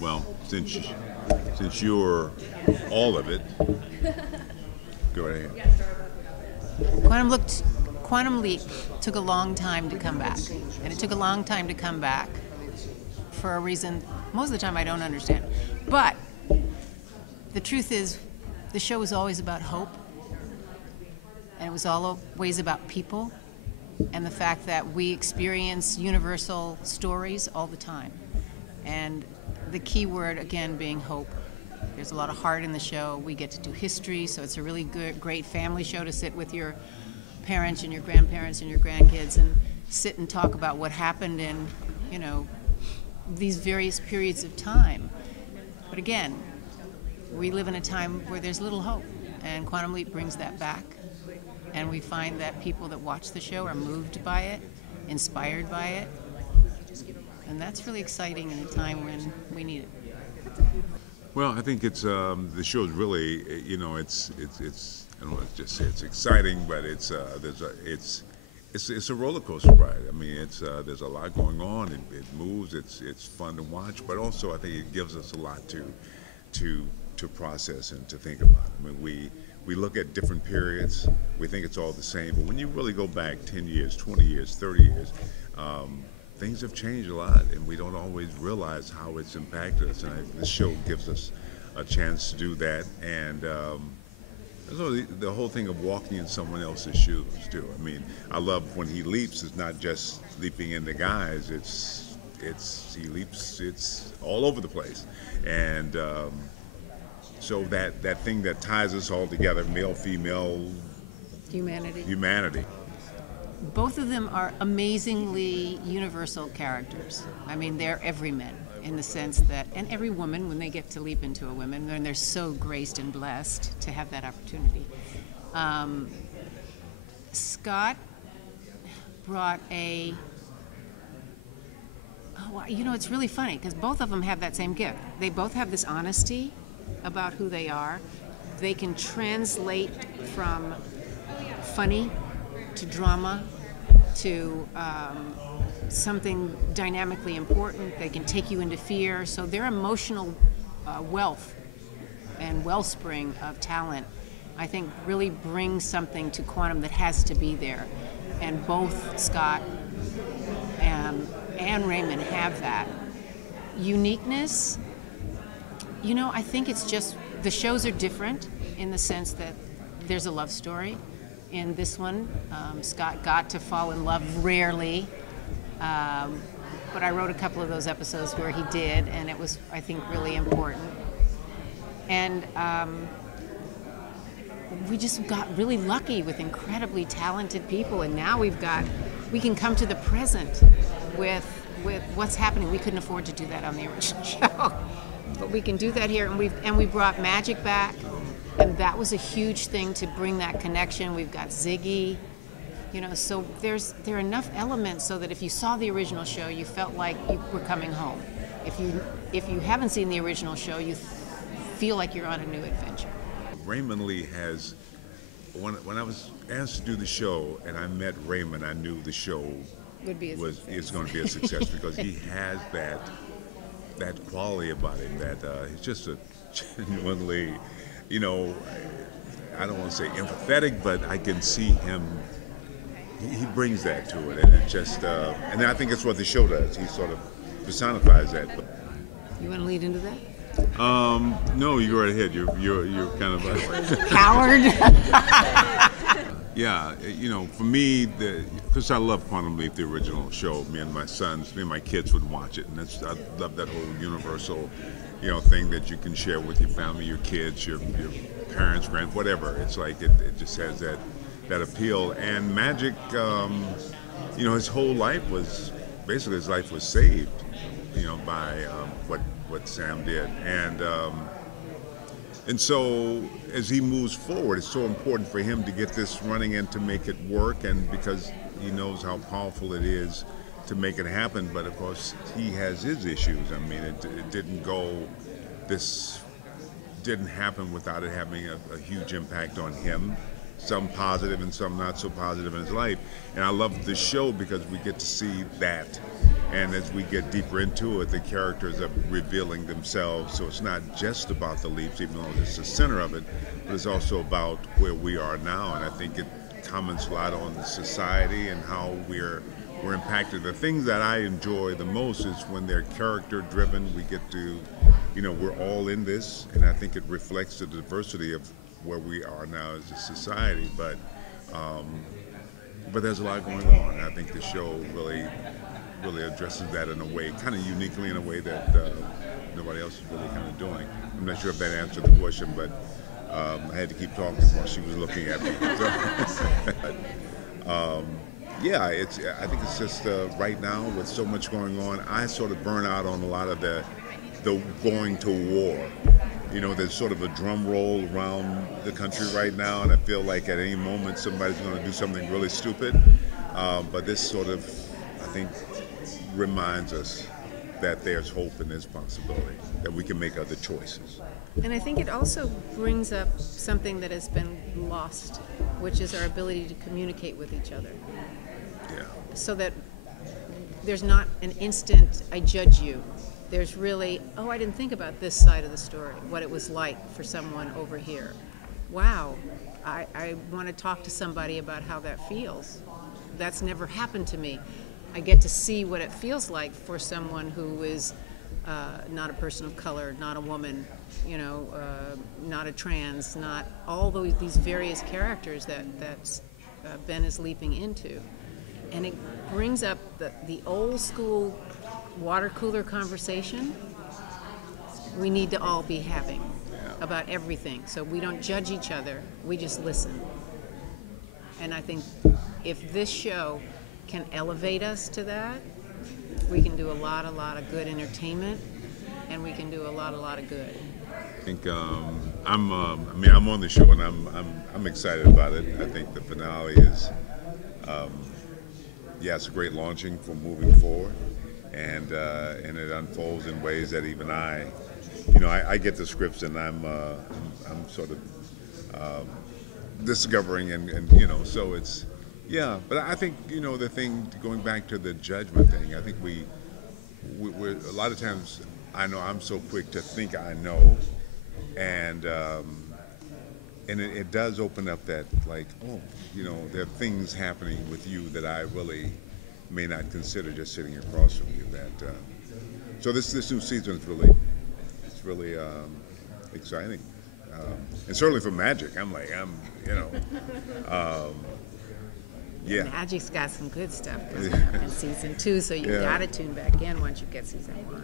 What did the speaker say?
Well, since you're all of it, go right ahead. Quantum Leap took a long time to come back, and it took a long time to come back for a reason most of the time I don't understand. But the truth is, the show was always about hope, and it was always about people, and the fact that we experience universal stories all the time. And the key word, again, being hope. There's a lot of heart in the show. We get to do history, so it's a really great family show to sit with your parents and your grandparents and your grandkids and sit and talk about what happened in, these various periods of time. But again, we live in a time where there's little hope, and Quantum Leap brings that back. And we find that people that watch the show are moved by it, inspired by it. And that's really exciting in a time when we need it. Well, I think it's the show is really, it's I don't want to just say it's exciting, but it's a roller coaster ride. I mean, there's a lot going on. It moves. It's fun to watch, but also I think it gives us a lot to process and to think about. I mean, we look at different periods. We think it's all the same, but when you really go back 10 years, 20 years, 30 years. Things have changed a lot, and we don't always realize how it's impacted us. And this show gives us a chance to do that. And the whole thing of walking in someone else's shoes, too. I mean, I love when he leaps. It's not just leaping into guys. He leaps. It's all over the place. And so that thing that ties us all together, male, female, humanity. Both of them are amazingly universal characters. I mean, they're everymen in the sense that, and every woman, when they get to leap into a woman, and they're so graced and blessed to have that opportunity. Scott brought it's really funny because both of them have that same gift. They both have this honesty about who they are. They can translate from funny to drama, to something dynamically important. They can take you into fear. So their emotional wealth and wellspring of talent, I think, really brings something to Quantum that has to be there. And both Scott and Raymond have that. Uniqueness, I think it's just, the shows are different in the sense that there's a love story. In this one, Scott got to fall in love rarely, but I wrote a couple of those episodes where he did, and it was, I think, really important. And we just got really lucky with incredibly talented people, and now we can come to the present with what's happening. We couldn't afford to do that on the original show, but we can do that here, and we brought magic back. And that was a huge thing to bring that connection. We've got Ziggy, so there are enough elements so that if you saw the original show, you felt like you were coming home. If you haven't seen the original show, you feel like you're on a new adventure. Raymond Lee has, when I was asked to do the show and I met Raymond, I knew the show is going to be a success because he has that quality about him that he's just a genuinely, I don't want to say empathetic, but I can see him. He brings that to it, and it just, and I think it's what the show does. He sort of personifies that. You want to lead into that? No, you go right ahead. You're kind of a coward. Yeah, for me, because I love Quantum Leap, the original show. Me and my kids would watch it, and I love that whole universal, thing that you can share with your family, your kids, your parents, whatever. It's like it just has that appeal. And Magic, his whole life was saved, by what Sam did, and so as he moves forward, it's so important for him to get this running and to make it work, and because he knows how powerful it is to make it happen. But of course, he has his issues. I mean, this didn't happen without it having a huge impact on him. some positive and some not so positive in his life. And I love the show because we get to see that. And as we get deeper into it, the characters are revealing themselves. So it's not just about the leaps, even though it's the center of it, but it's also about where we are now. And I think it comments a lot on the society and how we're impacted. The things that I enjoy the most is when they're character driven. We get to, we're all in this, and I think it reflects the diversity of where we are now as a society. But there's a lot going on. And I think the show really addresses that in a way, kind of uniquely, in a way that nobody else is really kind of doing. I'm not sure if that answered the question, but I had to keep talking while she was looking at me. So, yeah, I think it's just right now with so much going on, I sort of burn out on a lot of the going to war. There's sort of a drum roll around the country right now, and I feel like at any moment somebody's going to do something really stupid. But this sort of, I think, reminds us that there's hope and there's possibility, that we can make other choices. And I think it also brings up something that has been lost, which is our ability to communicate with each other. Yeah. So that there's not an instant, I judge you. There's really, I didn't think about this side of the story, what it was like for someone over here. Wow, I want to talk to somebody about how that feels. That's never happened to me. I get to see what it feels like for someone who is not a person of color, not a woman, not a trans, not all these various characters that Ben is leaping into. And it brings up the old school water cooler conversation we need to all be having about everything. So we don't judge each other, we just listen. And I think if this show can elevate us to that, we can do a lot of good entertainment, and we can do a lot of good. I think I'm on the show, and I'm excited about it. I think the finale is, it's a great launching for moving forward, and it unfolds in ways that even I get the scripts, and I'm sort of discovering, and so it's. Yeah, but I think, the thing, going back to the judgment thing, I think we're a lot of times, I know I'm so quick to think I know, and it does open up that, like, there are things happening with you that I really may not consider just sitting across from you. So this new season is really exciting, and certainly for Magic, yeah. Magic's got some good stuff in season 2, so you gotta tune back in once you get season 1.